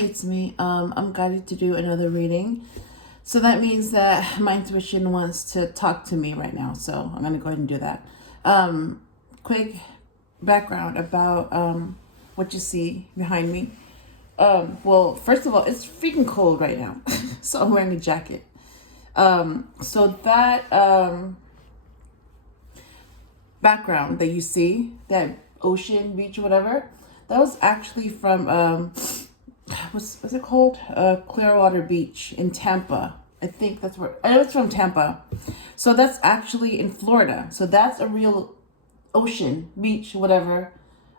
It's me. I'm guided to do another reading. So that means that my intuition wants to talk to me right now. So I'm gonna go ahead and do that. Quick background about what you see behind me. Well, first of all, it's freaking cold right now. So I'm wearing a jacket. So that background that you see, that ocean, beach, whatever, that was actually from what's it called? Clearwater Beach in Tampa. I think that's where, I know it's from Tampa. So that's actually in Florida. So that's a real ocean, beach, whatever,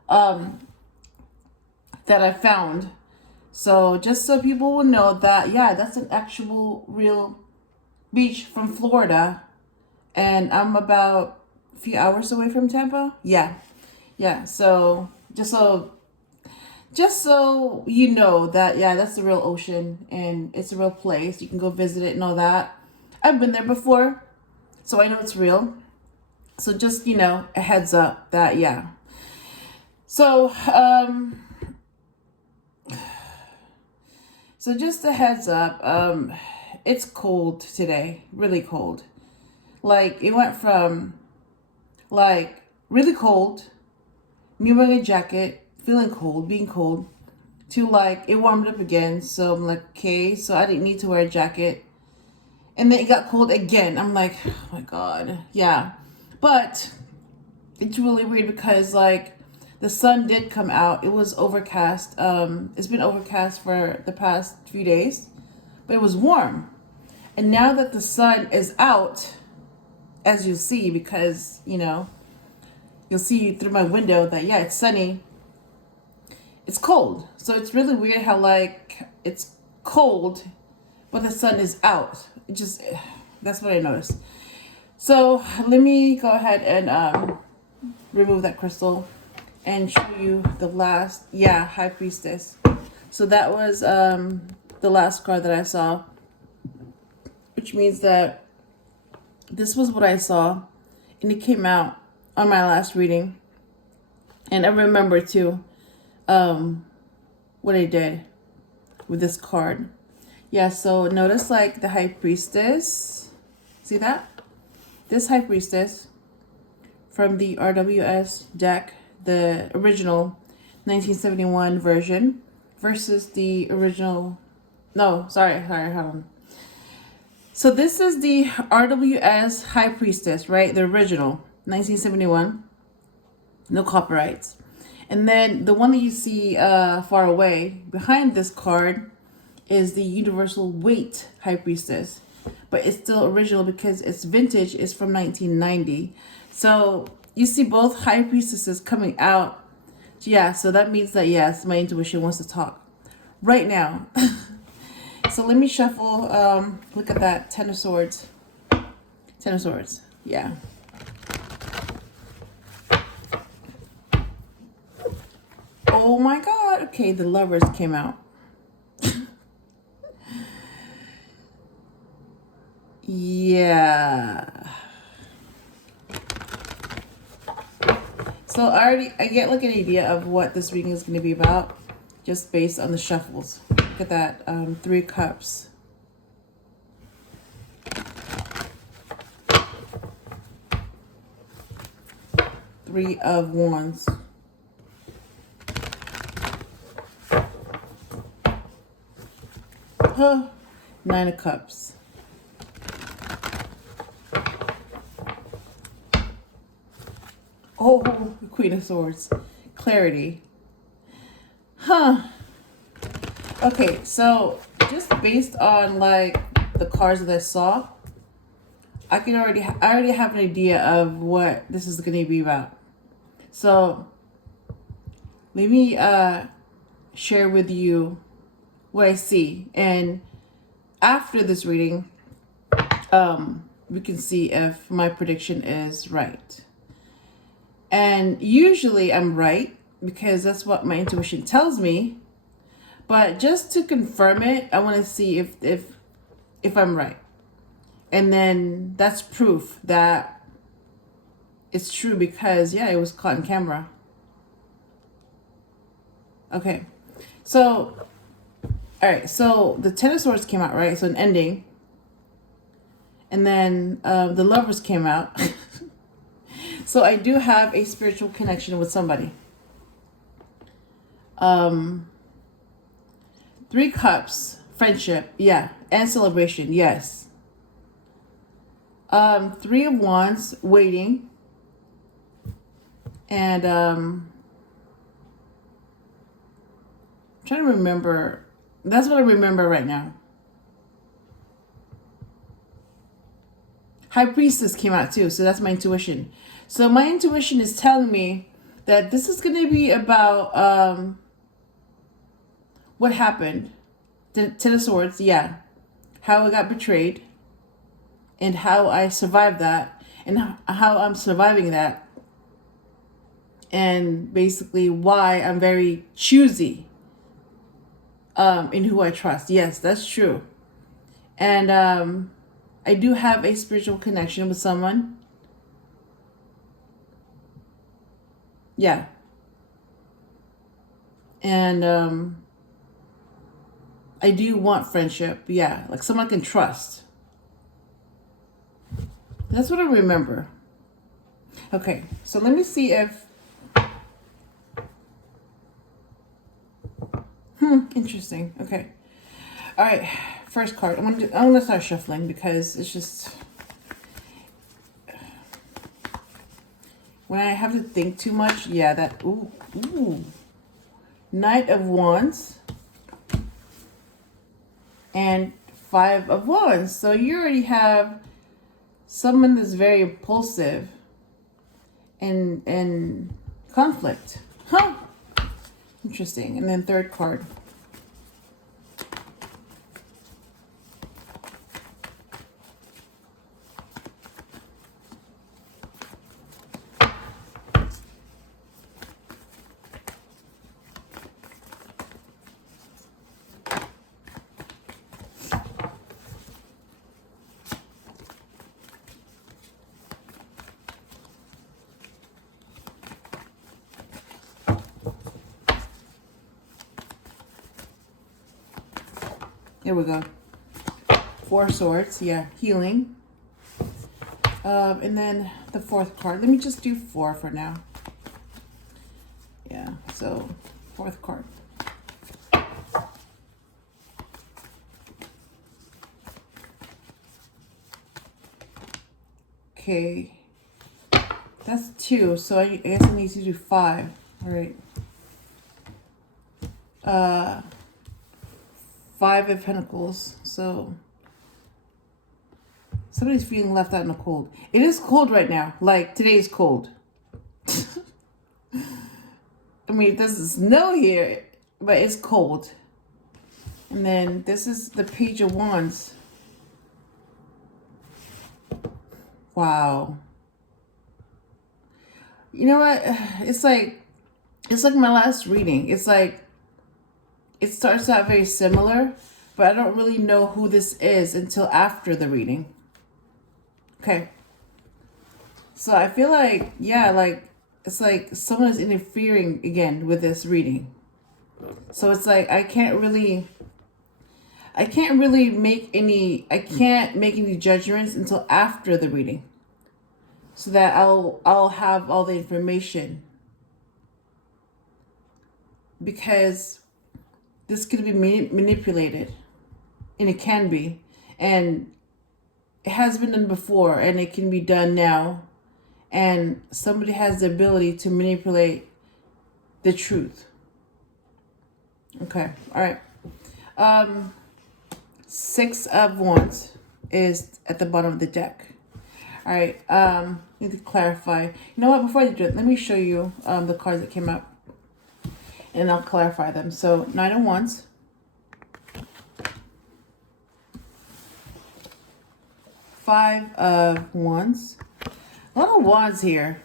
that I found. So just so people will know that, yeah, that's an actual real beach from Florida. And I'm about a few hours away from Tampa. Yeah. So just so you know that, yeah, that's the real ocean and it's a real place. You can go visit it and all that. I've been there before, so I know it's real. So just, a heads up that, yeah. So, so just a heads up, it's cold today, really cold. Like, it went from, like, really cold, me wearing a jacket, feeling cold, being cold, to like it warmed up again. So I'm like, okay, so I didn't need to wear a jacket. And then it got cold again. I'm like, oh my God, yeah. But it's really weird because like the sun did come out. It was overcast. It's been overcast for the past few days, but it was warm. And now that the sun is out, as you'll see, because, you'll see through my window that, yeah, it's sunny. It's cold. So it's really weird how like it's cold, but the sun is out. It just, that's what I noticed. So let me go ahead and remove that crystal and show you the last, High Priestess. So that was the last card that I saw, which means that this was what I saw, and it came out on my last reading. And I remember too what I did with this card. Yeah, so notice like the High Priestess. See that? This High Priestess from the RWS deck, the original 1971 version versus the original, hold on. So this is the RWS High Priestess, right? The original 1971, no copyrights. And then the one that you see far away behind this card is the Universal Waite High Priestess. But it's still original because its vintage is from 1990. So you see both High Priestesses coming out. Yeah, so that means that, yes, my intuition wants to talk right now. So let me shuffle. Look at that, Ten of Swords. Ten of Swords, yeah. Oh my God. Okay, the Lovers came out. Yeah. So I get like an idea of what this reading is going to be about just based on the shuffles. Look at that, 3 cups. Three of Wands. Huh. 9 of Cups. Oh, the Queen of Swords. Clarity. Huh. Okay, so just based on like the cards that I saw, I already have an idea of what this is going to be about. So let me share with you what I see, and after this reading, we can see if my prediction is right. And usually I'm right because that's what my intuition tells me. But just to confirm it, I want to see if I'm right. And then that's proof that it's true because, yeah, it was caught on camera. Okay. So All right, so the Ten of Swords came out, right? So an ending. And then the Lovers came out. So I do have a spiritual connection with somebody. Three Cups, friendship, yeah. And celebration, yes. Three of Wands, waiting. And I'm trying to remember. That's what I remember right now. High Priestess came out too, so that's my intuition. So my intuition is telling me that this is going to be about what happened. Ten of Swords, yeah. How I got betrayed and how I survived that and how I'm surviving that. And basically why I'm very choosy in who I trust. Yes, that's true. And I do have a spiritual connection with someone. Yeah. And I do want friendship. Yeah, like someone I can trust. That's what I remember. Okay, so let me see if... interesting. Okay. All right, first card. I'm gonna start shuffling because it's just... when I have to think too much, yeah, that... Ooh. Knight of Wands. And Five of Wands. So you already have someone that's very impulsive and conflict. Huh. Interesting. And then third card. Here we go. Four Swords, yeah, healing. And then the fourth card. Let me just do four for now. Yeah, so fourth card. Okay, that's two, so I guess I need to do five. All right. Five of Pentacles, so somebody's feeling left out in the cold. It is cold right now. Like, today is cold. I mean, it doesn't snow here, but it's cold. And then this is the Page of Wands. Wow. You know what? It's like my last reading. It's like, it starts out very similar, but I don't really know who this is until after the reading. Okay. So I feel like, yeah, like, it's like someone is interfering again with this reading. So it's like, I can't make any judgments until after the reading. So that I'll have all the information. Because this could be manipulated. And it can be. And it has been done before, and it can be done now. And somebody has the ability to manipulate the truth. Okay, all right. Six of Wands is at the bottom of the deck. All right, need to clarify. You know what, before I do it, let me show you the cards that came up. And I'll clarify them. So, Nine of Wands. Five of Wands. A lot of wands here.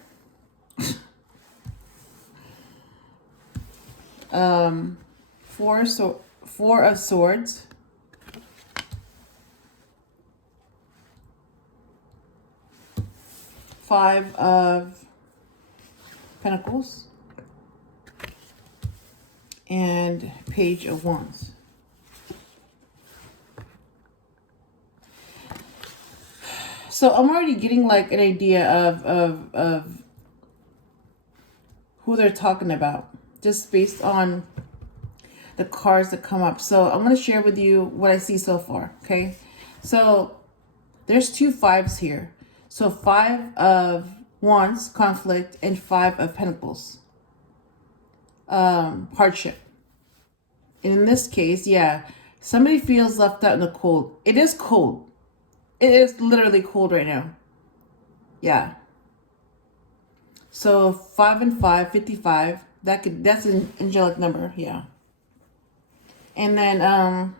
Four of Swords. Five of Pentacles. And Page of Wands. So I'm already getting like an idea of who they're talking about, just based on the cards that come up. So I'm going to share with you what I see so far. Okay. So there's 2 5s here. So 5 of Wands, conflict, and 5 of Pentacles, hardship. And in this case, yeah, somebody feels left out in the cold. It is cold. It is literally cold right now. Yeah. So 5 and 5, 55. That's an angelic number. Yeah. And then I'm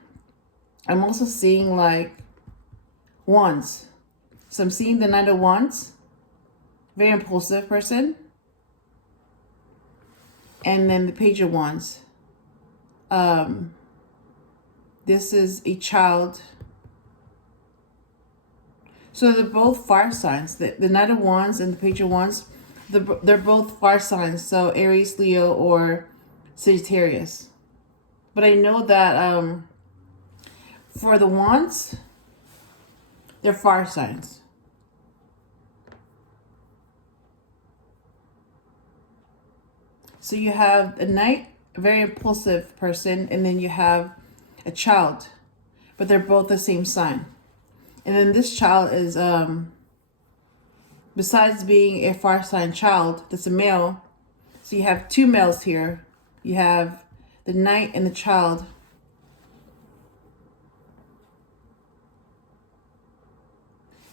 also seeing like Wands. So I'm seeing the Knight of Wands. Very impulsive person. And then the Page of Wands. This is a child. So they're both fire signs. The Knight of Wands and the Page of Wands, they're both fire signs. So Aries, Leo, or Sagittarius. But I know that for the Wands, they're fire signs. So you have a Knight, a very impulsive person, and then you have a child. But they're both the same sign. And then this child is, besides being a fire sign child, that's a male. So you have 2 males here. You have the Knight and the child.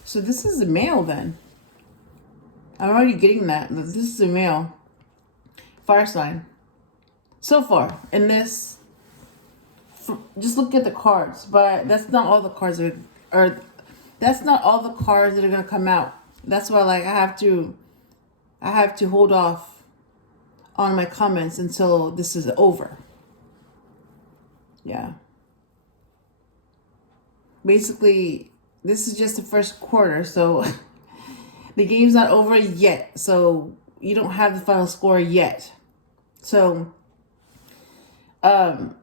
So this is a male then. I'm already getting that. This is a male. Fire sign. So far. In this, just look at the cards. But that's not all the cards that's not all the cards that are going to come out. That's why like I have to hold off on my comments until this is over. Yeah. Basically, this is just the first quarter, so the game's not over yet. So you don't have the final score yet. So whoever's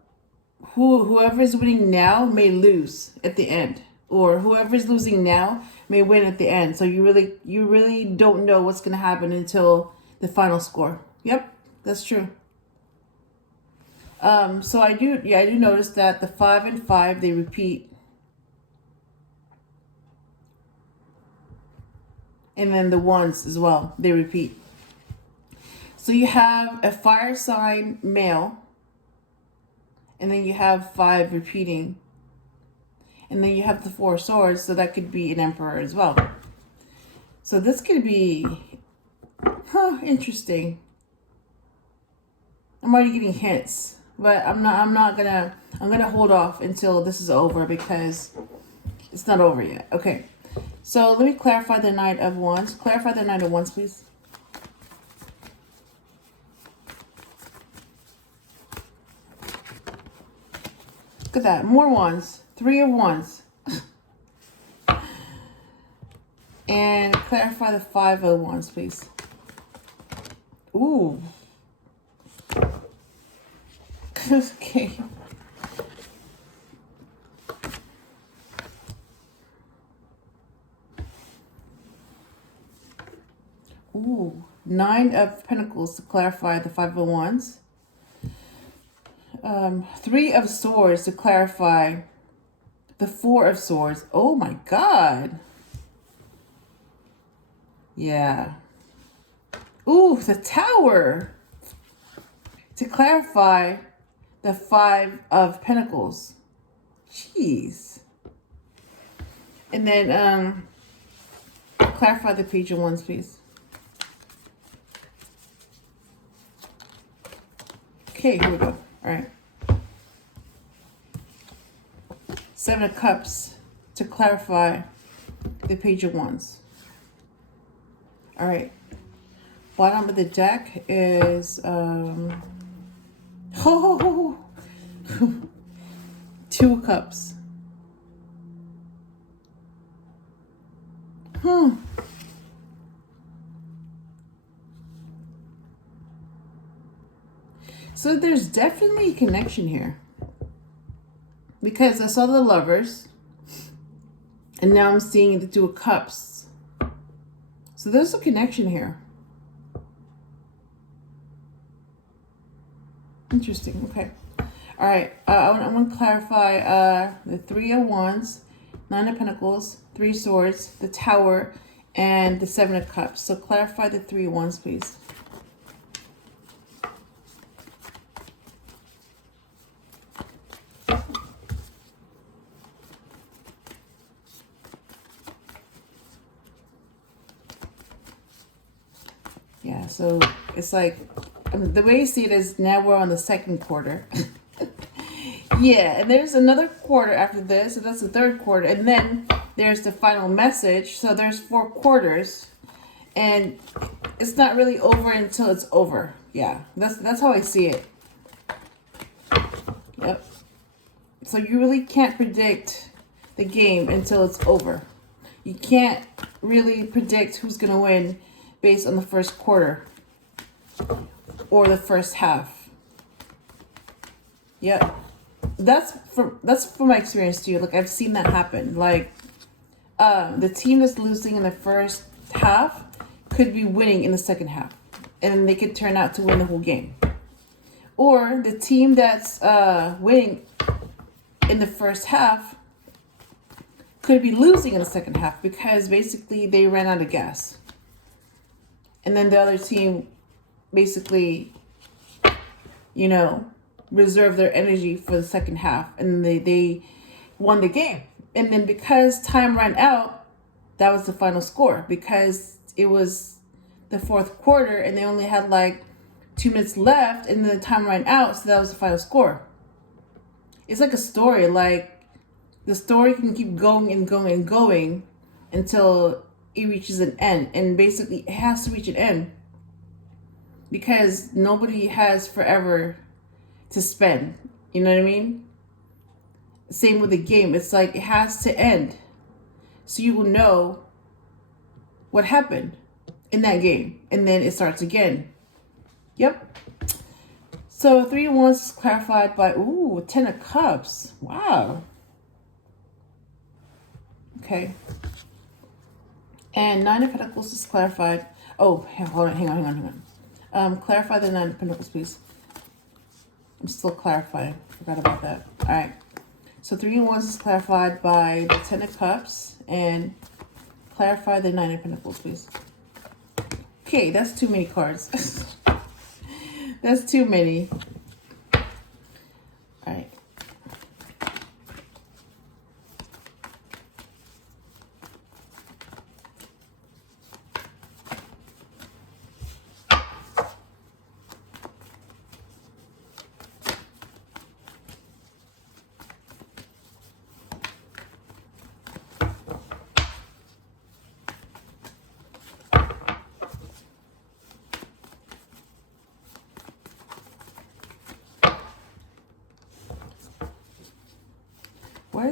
winning now may lose at the end. Or whoever's losing now may win at the end. So you really don't know what's going to happen until the final score. Yep, that's true. So I do notice that the 5 and 5, they repeat. And then the ones as well, they repeat. So you have a fire sign male. And then you have 5 repeating. And then you have the 4 swords, so that could be an emperor as well. So this could be interesting. I'm already getting hints, but I'm gonna hold off until this is over because it's not over yet. Okay. So let me clarify the Knight of Wands. Clarify the Knight of Wands, please. Look at that. More wands. 3 of Wands. And clarify the 5 of Wands, please. Ooh. Okay. Ooh. 9 of Pentacles to clarify the 5 of Wands. 3 of Swords to clarify the 4 of Swords. Oh my God. Yeah. Ooh, the Tower to clarify the 5 of Pentacles. Jeez. And then clarify the Page of Wands, please. Okay, here we go. All right. 7 of Cups to clarify the Page of Wands. All right. Bottom of the deck is 2 of Cups. So there's definitely a connection here. Because I saw the Lovers. And now I'm seeing the 2 of Cups. So there's a connection here. Interesting. Okay. All right. I want to clarify the Three of Wands, Nine of Pentacles, Three Swords, the Tower, and the Seven of Cups. So clarify the Three of Wands, please. Yeah, so it's like, the way you see it is now we're on the second quarter. Yeah, and there's another quarter after this, so that's the third quarter. And then there's the final message. So there's 4 quarters. And it's not really over until it's over. Yeah, that's how I see it. Yep. So you really can't predict the game until it's over. You can't really predict who's going to win based on the first quarter or the first half. Yep. That's from my experience too. Like, I've seen that happen. Like, the team that's losing in the first half could be winning in the second half, and they could turn out to win the whole game. Or the team that's winning in the first half could be losing in the second half because basically they ran out of gas. And then the other team basically, you know, reserved their energy for the second half, and they won the game. And then because time ran out, that was the final score, because it was the fourth quarter and they only had like 2 minutes left, and then the time ran out, so that was the final score. It's like a story. Like, the story can keep going and going and going until it reaches an end, and basically it has to reach an end because nobody has forever to spend. You know what I mean? Same with the game. It's like it has to end so you will know what happened in that game, and then it starts again. Yep. So 3 of Wands is clarified by 10 of Cups. Wow. Okay. And 9 of Pentacles is clarified. Oh, hold on, hang on. Clarify the 9 of Pentacles, please. I'm still clarifying. Forgot about that. All right. So 3 of Wands is clarified by the 10 of Cups, and clarify the 9 of Pentacles, please. Okay, that's too many cards. That's too many. All right.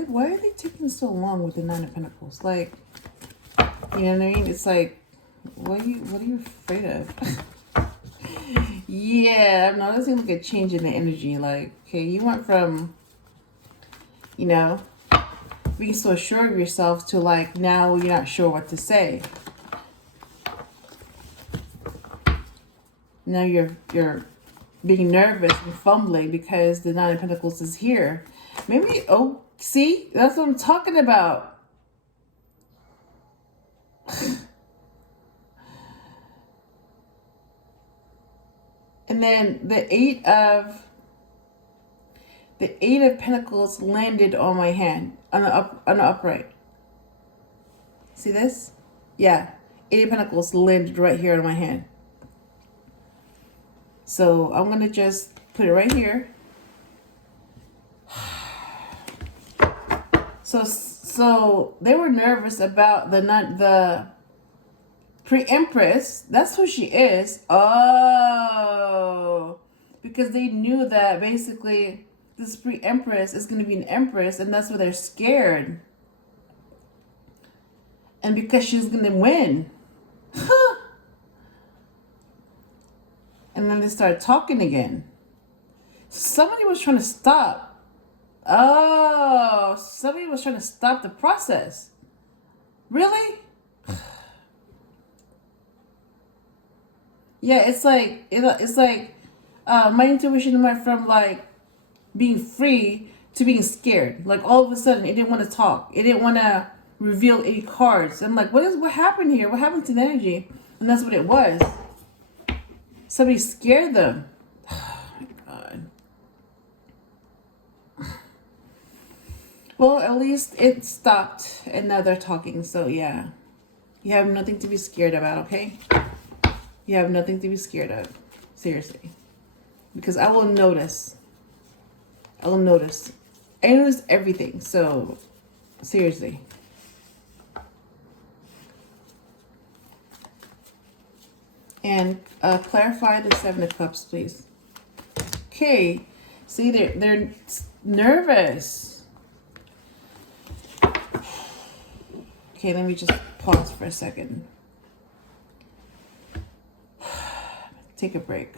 Why are they taking so long with the 9 of Pentacles? Like, you know what I mean? It's like, what are you afraid of? Yeah, I'm noticing like a change in the energy. Like, okay, you went from, you know, being so sure of yourself to like now you're not sure what to say. Now you're being nervous and fumbling because the 9 of Pentacles is here. Maybe, oh, see, that's what I'm talking about. And then the 8 of Pentacles landed on my hand, on the upright. See this? Yeah, 8 of Pentacles landed right here on my hand. So I'm gonna just put it right here. So they were nervous about the pre-empress. That's who she is. Oh, because they knew that basically this pre-empress is going to be an empress, and that's why they're scared. And because she's going to win. And then they started talking again. Somebody was trying to stop. Oh, somebody was trying to stop the process. Really? Yeah, it's like my intuition went from like being free to being scared. Like all of a sudden, it didn't want to talk. It didn't want to reveal any cards. I'm like, what happened here? What happened to the energy? And that's what it was. Somebody scared them. God. Well, at least it stopped, and now they're talking. So yeah, you have nothing to be scared about. Okay, you have nothing to be scared of. Seriously, because I will notice. I will notice. I notice everything. So seriously. And clarify the Seven of Cups, please. Okay. See, they're nervous. Okay, let me just pause for a second. Take a break.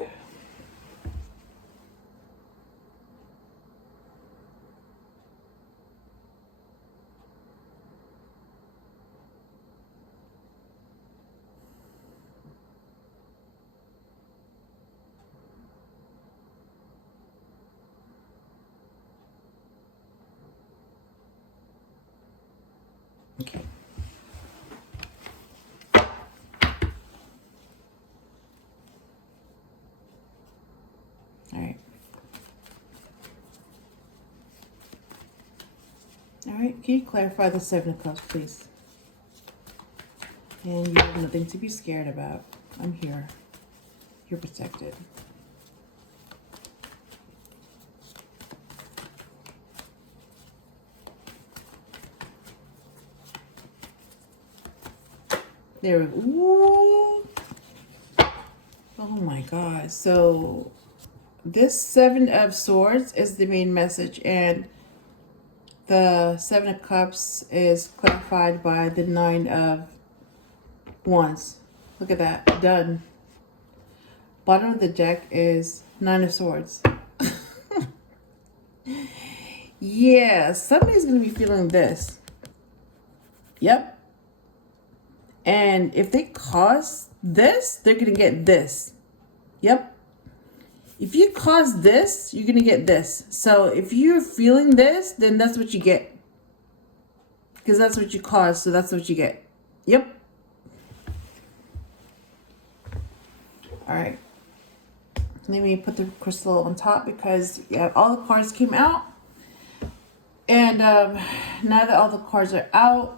Okay. All right. All right. Can you clarify the Seven of Cups, please? And you have nothing to be scared about. I'm here. You're protected. There we go. Ooh. Oh my God. So this Seven of Swords is the main message, and the Seven of Cups is clarified by the Nine of Wands. Look at that. Done. Bottom of the deck is Nine of Swords. Yeah, somebody's going to be feeling this. Yep. And if they cause this, they're going to get this. Yep. If you cause this, you're going to get this. So if you're feeling this, then that's what you get. Because that's what you caused, so that's what you get. Yep. All right. Let me put the crystal on top because yeah, all the cards came out. And now that all the cards are out,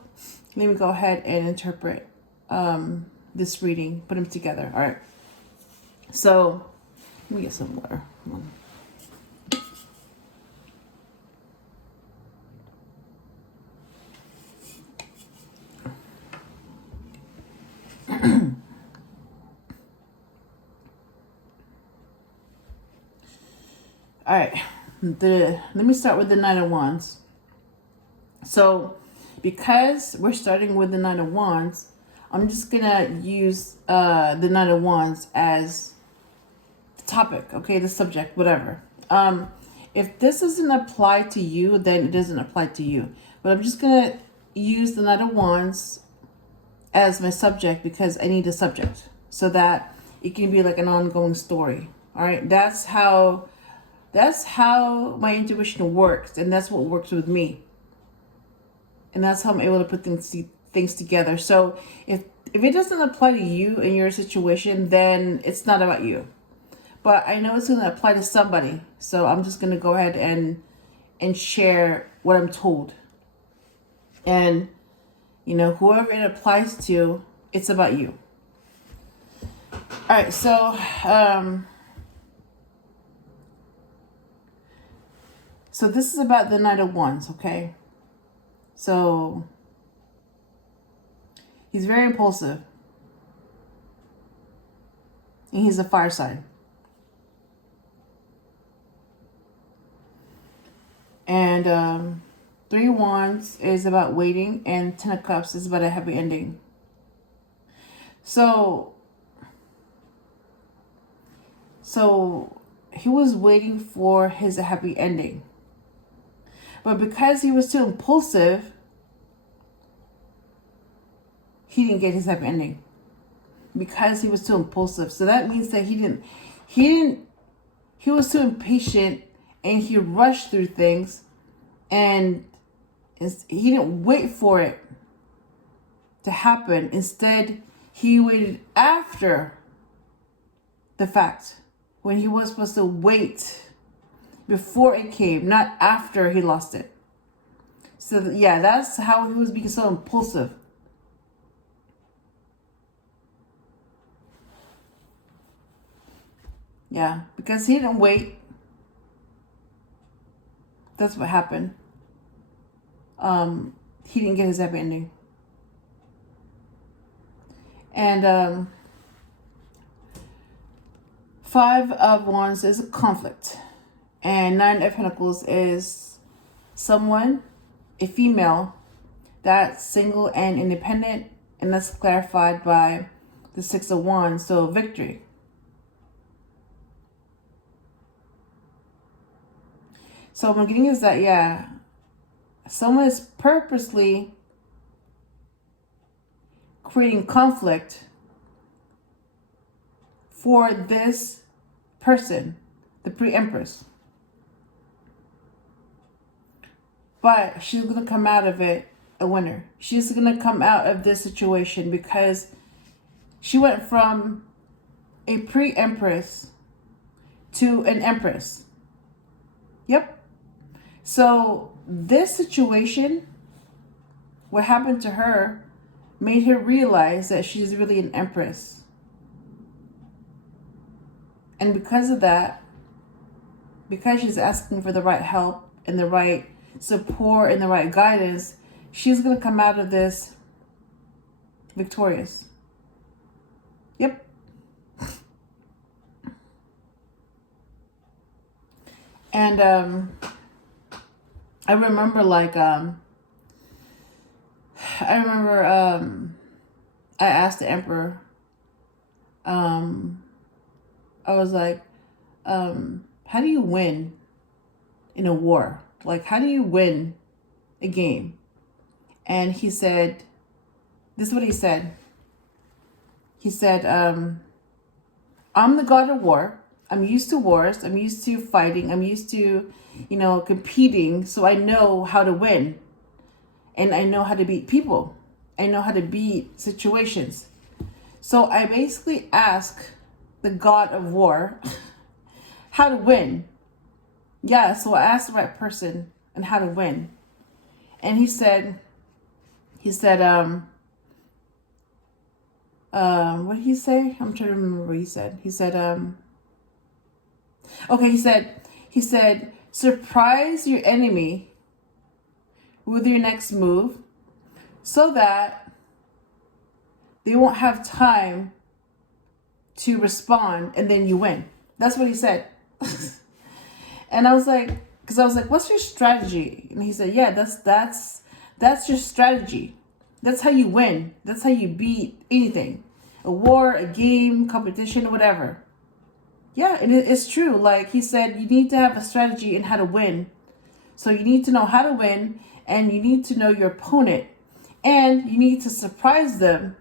let me go ahead and interpret this reading, put them together. All right. So let me get some water. Come on. All right. Let me start with the Nine of Wands. So because we're starting with the Nine of Wands, I'm just gonna use the Nine of Wands as the topic, okay, the subject, whatever. If this doesn't apply to you, then it doesn't apply to you. But I'm just gonna use the Nine of Wands as my subject because I need a subject so that it can be like an ongoing story. All right, that's how my intuition works, and that's what works with me. And that's how I'm able to put things together. So if it doesn't apply to you in your situation, then it's not about you. But I know it's going to apply to somebody. So I'm just going to go ahead and share what I'm told. And, you know, whoever it applies to, it's about you. All right, so this is about the Knight of Wands, okay? So he's very impulsive. And he's a fire sign. And Three of Wands is about waiting, and Ten of Cups is about a happy ending. So he was waiting for his happy ending. But because he was too impulsive, he didn't get his happy ending. because he was too impulsive. So that means that he was too impatient and he rushed through things, and he didn't wait for it to happen. Instead, he waited after the fact, when he was supposed to wait before it came, not after he lost it. So yeah, that's how he was being so impulsive. Yeah, because he didn't wait. That's what happened. He didn't get his happy ending. And 5 of Wands is a conflict. And 9 of Pentacles is someone, a female, that's single and independent. And that's clarified by the 6 of Wands. So victory. So what I'm getting is that, yeah, someone is purposely creating conflict for this person, the pre-empress. But she's going to come out of it a winner. She's going to come out of this situation because she went from a pre-empress to an empress. Yep. So this situation, what happened to her, made her realize that she's really an empress. And because of that, because she's asking for the right help and the right support and the right guidance, she's going to come out of this victorious. Yep. And I remember I asked the emperor, I was like, how do you win in a war? Like, how do you win a game? And he said, this is what he said. He said, I'm the god of war. I'm used to wars. I'm used to fighting. I'm used to, competing. So I know how to win. And I know how to beat people. I know how to beat situations. So I basically ask the god of war how to win. Yeah, so I asked the right person on how to win. And he said, what did he say? I'm trying to remember what he said. He said, he said, surprise your enemy with your next move so that they won't have time to respond and then you win. That's what he said. And I was like, what's your strategy? And he said, yeah, that's your strategy. That's how you win. That's how you beat anything. A war, a game, competition, whatever. Yeah, and it's true. Like he said, you need to have a strategy in how to win. So you need to know how to win, and you need to know your opponent, and you need to surprise them,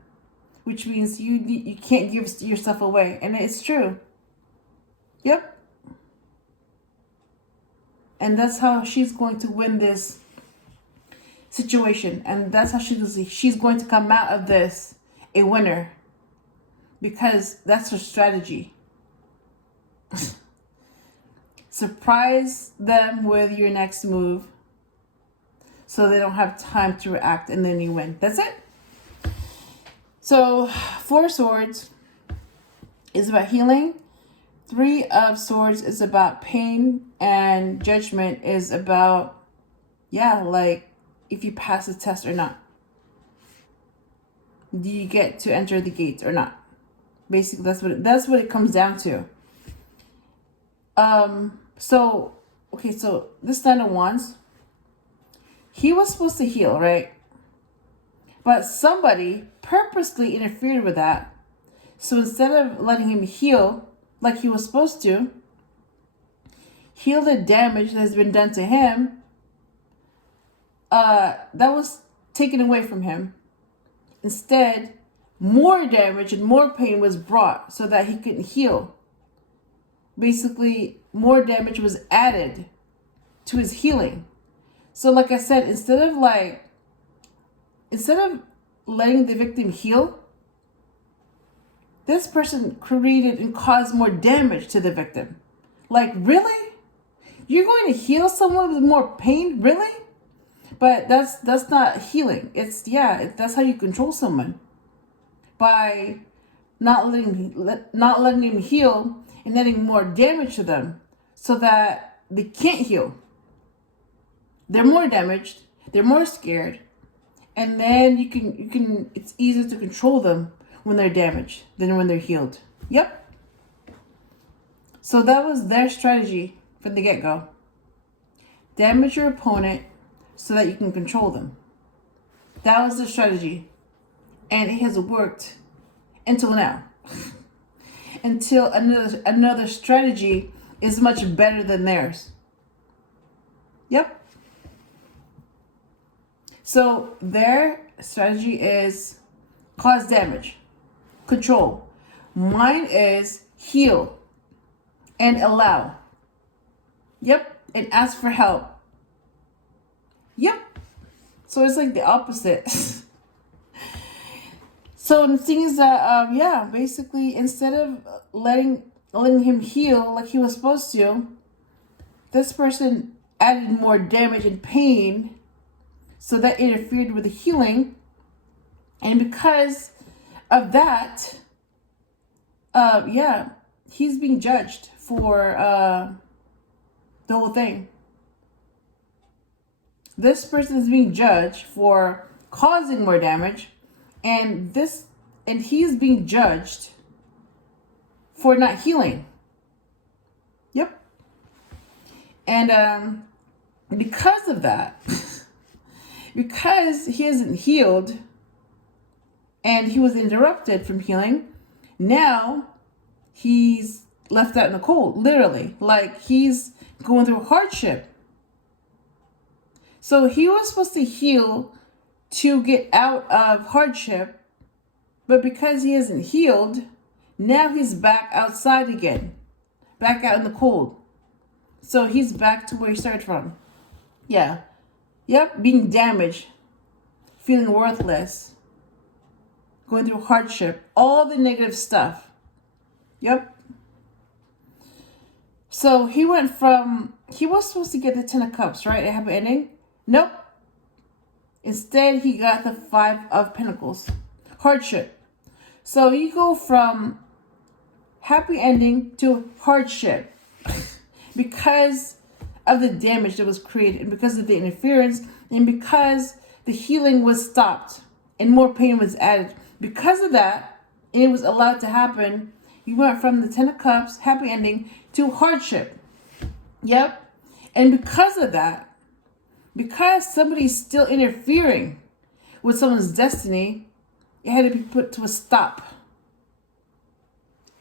which means you can't give yourself away. And it's true. Yep. And that's how she's going to win this situation. And that's how she's going to come out of this a winner. Because that's her strategy. Surprise them with your next move so they don't have time to react, and then you win. That's it. So 4 swords is about healing. 3 of swords is about pain, and judgment is about, like if you pass the test or not. Do you get to enter the gates or not? Basically, that's what it comes down to. So this 9 of Wands, he was supposed to heal, right? But somebody purposely interfered with that. So instead of letting him heal like he was supposed to, heal the damage that has been done to him, that was taken away from him. Instead, more damage and more pain was brought so that he couldn't heal. Basically, more damage was added to his healing. So like I said, instead of letting the victim heal, this person created and caused more damage to the victim. Like, really? You're going to heal someone with more pain? Really? But that's not healing. That's how you control someone. By not letting him heal and adding more damage to them so that they can't heal. They're more damaged, they're more scared, and then you can it's easier to control them when they're damaged than when they're healed. Yep. So that was their strategy from the get-go. Damage your opponent so that you can control them. That was the strategy. And it has worked until now. Until another strategy is much better than theirs. Yep. So their strategy is cause damage, control. Mine is heal and allow. Yep. And ask for help. Yep. So it's like the opposite. So the thing is that, basically instead of letting him heal like he was supposed to, this person added more damage and pain, so that interfered with the healing. And because of that, he's being judged for the whole thing. This person is being judged for causing more damage, and he's being judged for not healing. Yep. And because of that, because he isn't healed and he was interrupted from healing, now he's left out in the cold, literally. Like, he's going through hardship. So he was supposed to heal to get out of hardship, but because he isn't healed, now he's back outside again, back out in the cold. So he's back to where he started from. Yeah. Yep, being damaged, feeling worthless, going through hardship, all the negative stuff. Yep. So he was supposed to get the 10 of Cups, right? A happy ending? Nope. Instead, he got the 5 of Pentacles. Hardship. So you go from happy ending to hardship because of the damage that was created, and because of the interference, and because the healing was stopped and more pain was added. Because of that, and it was allowed to happen, you went from the 10 of Cups, happy ending, to hardship. Yep. And because of that, because somebody's still interfering with someone's destiny, it had to be put to a stop.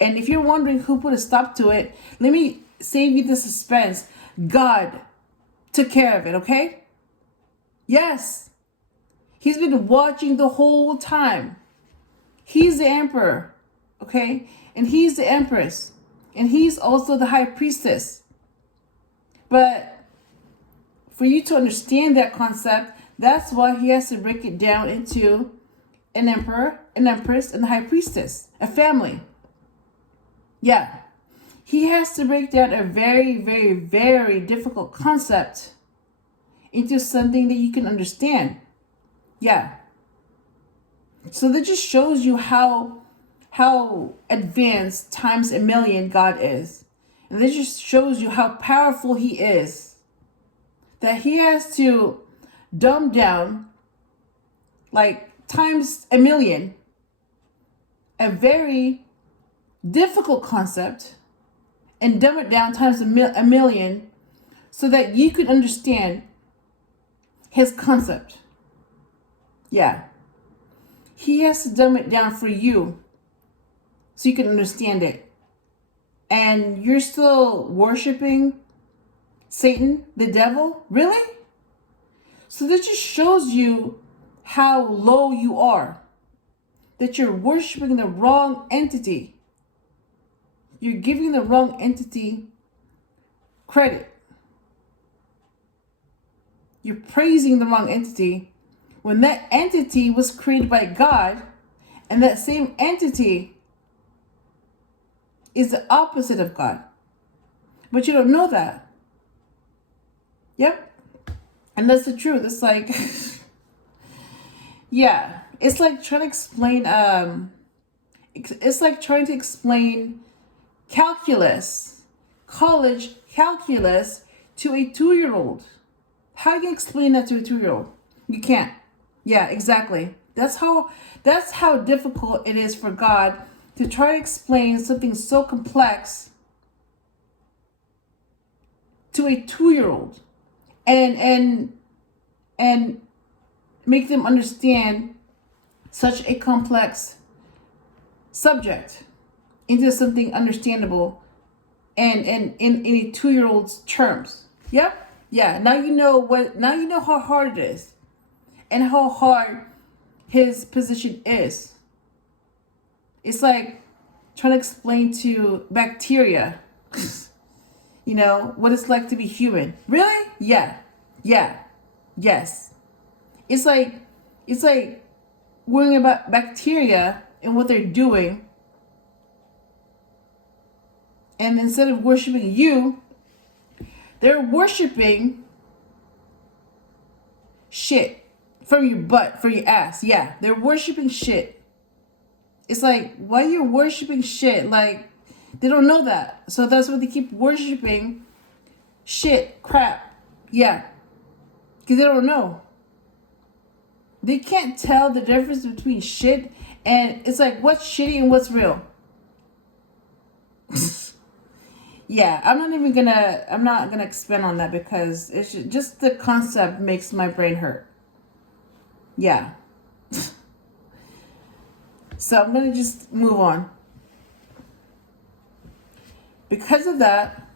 And if you're wondering who put a stop to it, let me save you the suspense. God took care of it, okay? Yes. He's been watching the whole time. He's the emperor, okay? And he's the empress. And he's also the high priestess. But for you to understand that concept, that's why he has to break it down into an emperor, an empress, and the high priestess, a family. Yeah. He has to break down a very, very, very difficult concept into something that you can understand. Yeah. So that just shows you how advanced times a million God is. And this just shows you how powerful he is. That he has to dumb down, like times a million, a very difficult concept, and dumb it down times a million so that you can understand his concept. Yeah. He has to dumb it down for you so you can understand it. And you're still worshiping Satan, the devil? Really? So that just shows you how low you are. that you're worshiping the wrong entity. You're giving the wrong entity credit. You're praising the wrong entity when that entity was created by God, and that same entity is the opposite of God. But you don't know that. Yep. And that's the truth. It's like, yeah, it's like trying to explain, it's like trying to explain calculus, college calculus to a 2-year-old. How do you explain that to a 2-year-old? You can't. Yeah, exactly. That's how difficult it is for God to try to explain something so complex to a 2-year-old and make them understand such a complex subject into something understandable and in a 2-year-old's terms. Yep. Yeah. Now you know how hard it is and how hard his position is. It's like trying to explain to bacteria, what it's like to be human. Really? Yeah. Yeah. Yes. It's like worrying about bacteria and what they're doing. And instead of worshiping you, they're worshiping shit from your butt, from your ass. Yeah, they're worshiping shit. It's like, why are you worshiping shit? Like, they don't know that. So that's why they keep worshiping shit, crap. Yeah, because they don't know. They can't tell the difference between shit and it's like, what's shitty and what's real? Yeah, I'm not gonna expand on that because it's just the concept makes my brain hurt. Yeah. So I'm gonna just move on. Because of that,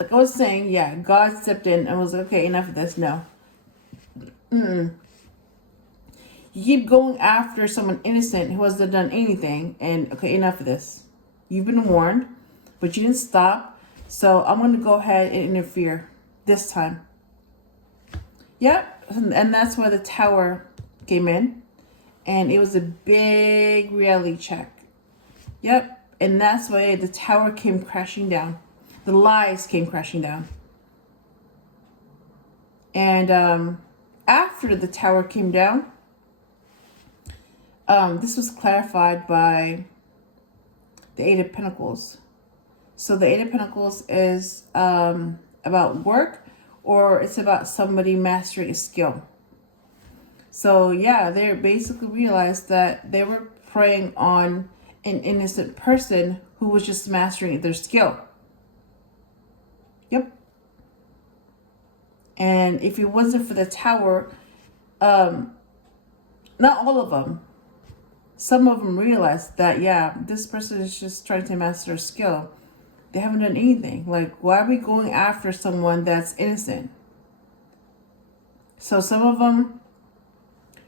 like I was saying, yeah, God stepped in and was like, okay, enough of this. No. You keep going after someone innocent who hasn't done anything, and okay, enough of this. You've been warned, but you didn't stop. So I'm going to go ahead and interfere this time. Yep. And that's why the tower came in. And it was a big reality check. Yep. And that's why the tower came crashing down. The lies came crashing down. And after the tower came down, this was clarified by the Eight of Pentacles. So the Eight of Pentacles is about work, or it's about somebody mastering a skill. So yeah, they basically realized that they were preying on an innocent person who was just mastering their skill. Yep. And if it wasn't for the tower, not all of them, some of them realized that, yeah, this person is just trying to master a skill. They haven't done anything. Like, why are we going after someone that's innocent? So some of them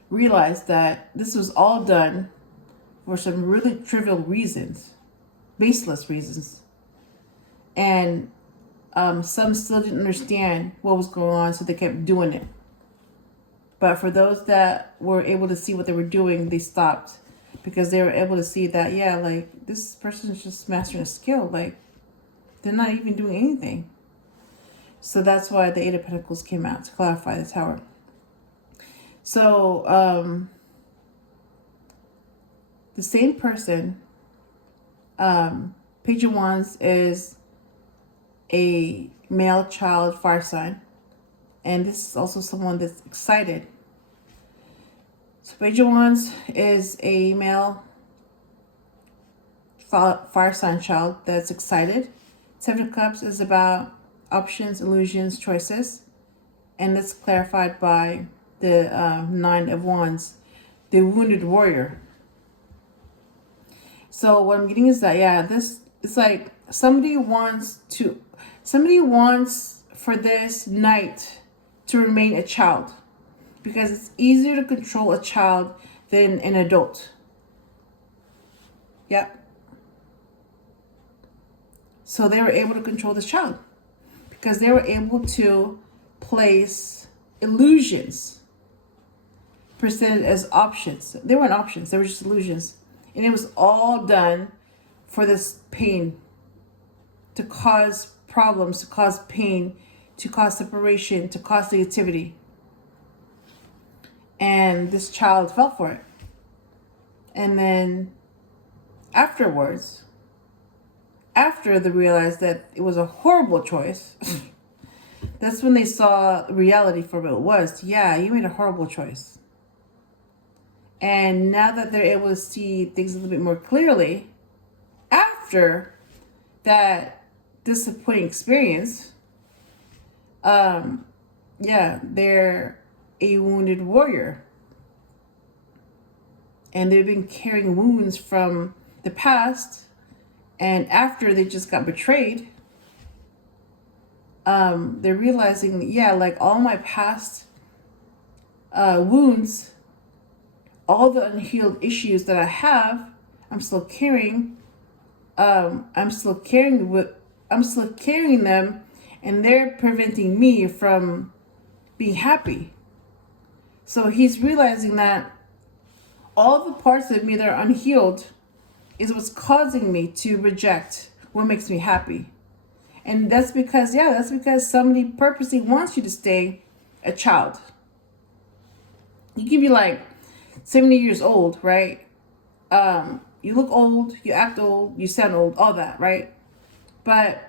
realized that this was all done for some really trivial reasons, baseless reasons. And some still didn't understand what was going on, so they kept doing it. But for those that were able to see what they were doing, they stopped. Because they were able to see that, yeah, like, this person is just mastering a skill. Like, they're not even doing anything. So that's why the Eight of Pentacles came out, to clarify the tower. So, the same person, Page of Wands is a male child fire sign. And this is also someone that's excited. So Page of Wands is a male fire sign child that's excited. Seven of Cups is about options, illusions, choices. And it's clarified by the Nine of Wands, the wounded warrior. So what I'm getting is that, yeah, this, it's like somebody wants for this knight to remain a child. Because it's easier to control a child than an adult. Yep. So they were able to control this child because they were able to place illusions presented as options. They weren't options, they were just illusions. And it was all done for this pain, to cause problems, to cause pain, to cause separation, to cause negativity. And this child fell for it. And then afterwards, after they realized that it was a horrible choice, that's when they saw reality for what it was. Yeah, you made a horrible choice. And now that they're able to see things a little bit more clearly, after that disappointing experience, they're a wounded warrior. And they've been carrying wounds from the past. And after they just got betrayed, they're realizing, like all my past wounds, all the unhealed issues that I have, I'm still carrying. I'm still carrying them, and they're preventing me from being happy. So he's realizing that all the parts of me that are unhealed is what's causing me to reject what makes me happy. And that's because somebody purposely wants you to stay a child. You can be like 70 years old, right? You look old, you act old, you sound old, all that, right? But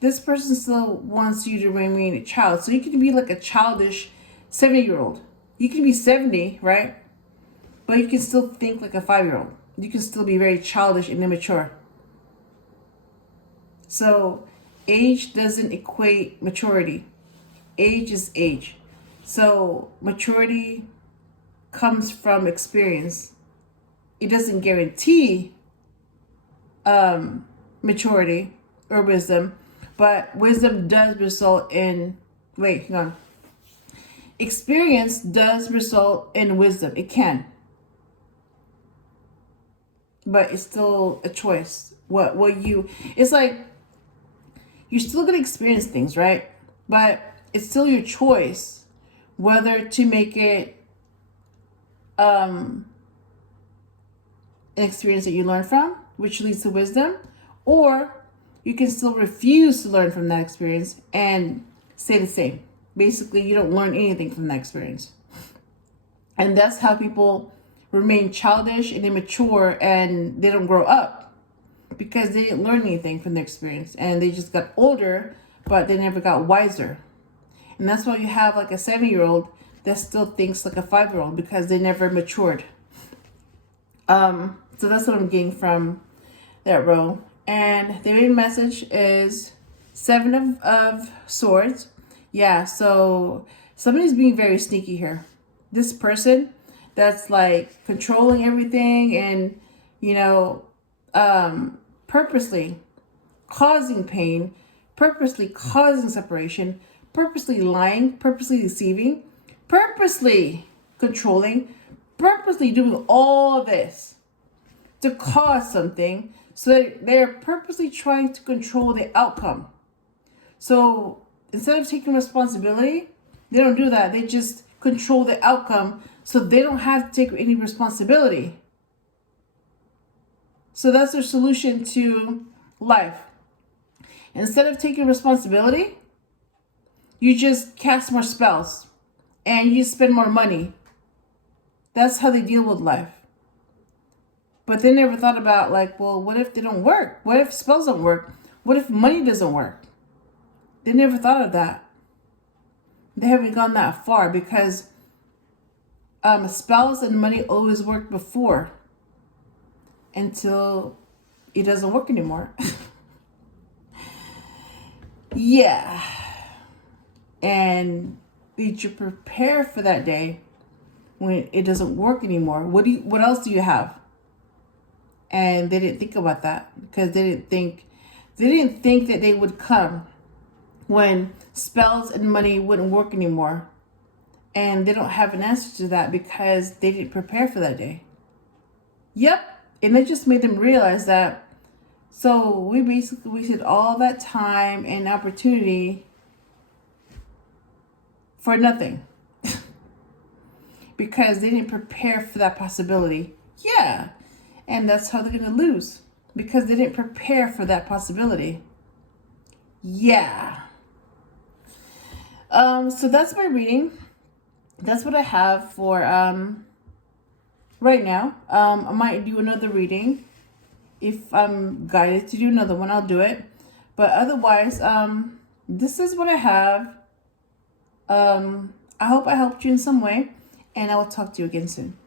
this person still wants you to remain a child. So you can be like a childish 70-year-old. You can be 70, right? But you can still think like a 5-year-old. You can still be very childish and immature. So age doesn't equate maturity. Age is age. So maturity comes from experience. It doesn't guarantee maturity or wisdom, but wisdom does result in, experience does result in wisdom. It can. But it's still a choice. It's like, you're still going to experience things, right? But it's still your choice whether to make it an experience that you learn from, which leads to wisdom, or you can still refuse to learn from that experience and stay the same. Basically, you don't learn anything from that experience. And that's how people remain childish and immature, and they don't grow up because they didn't learn anything from their experience, and they just got older, but they never got wiser. And that's why you have like a 7-year-old that still thinks like a 5-year-old because they never matured. So that's what I'm getting from that row. And the main message is 7 of Swords. Yeah, so somebody's being very sneaky here. This person that's like controlling everything and, purposely causing pain, purposely causing separation, purposely lying, purposely deceiving, purposely controlling, purposely doing all this to cause something. So they're purposely trying to control the outcome. So instead of taking responsibility, they don't do that. They just control the outcome so they don't have to take any responsibility. So that's their solution to life. Instead of taking responsibility, you just cast more spells and you spend more money. That's how they deal with life. But they never thought about what if they don't work? What if spells don't work? What if money doesn't work? They never thought of that. They haven't gone that far because spells and money always worked before until it doesn't work anymore. Yeah. And did you prepare for that day when it doesn't work anymore? What else do you have? And they didn't think about that because they didn't think that they would come when spells and money wouldn't work anymore. and they don't have an answer to that because they didn't prepare for that day. Yep. And it just made them realize that, so we basically wasted all that time and opportunity for nothing because they didn't prepare for that possibility. Yeah. And that's how they're going to lose, because they didn't prepare for that possibility. Yeah. So that's my reading. That's what I have for right now. I might do another reading. If I'm guided to do another one, I'll do it. But otherwise, this is what I have. I hope I helped you in some way, and I will talk to you again soon.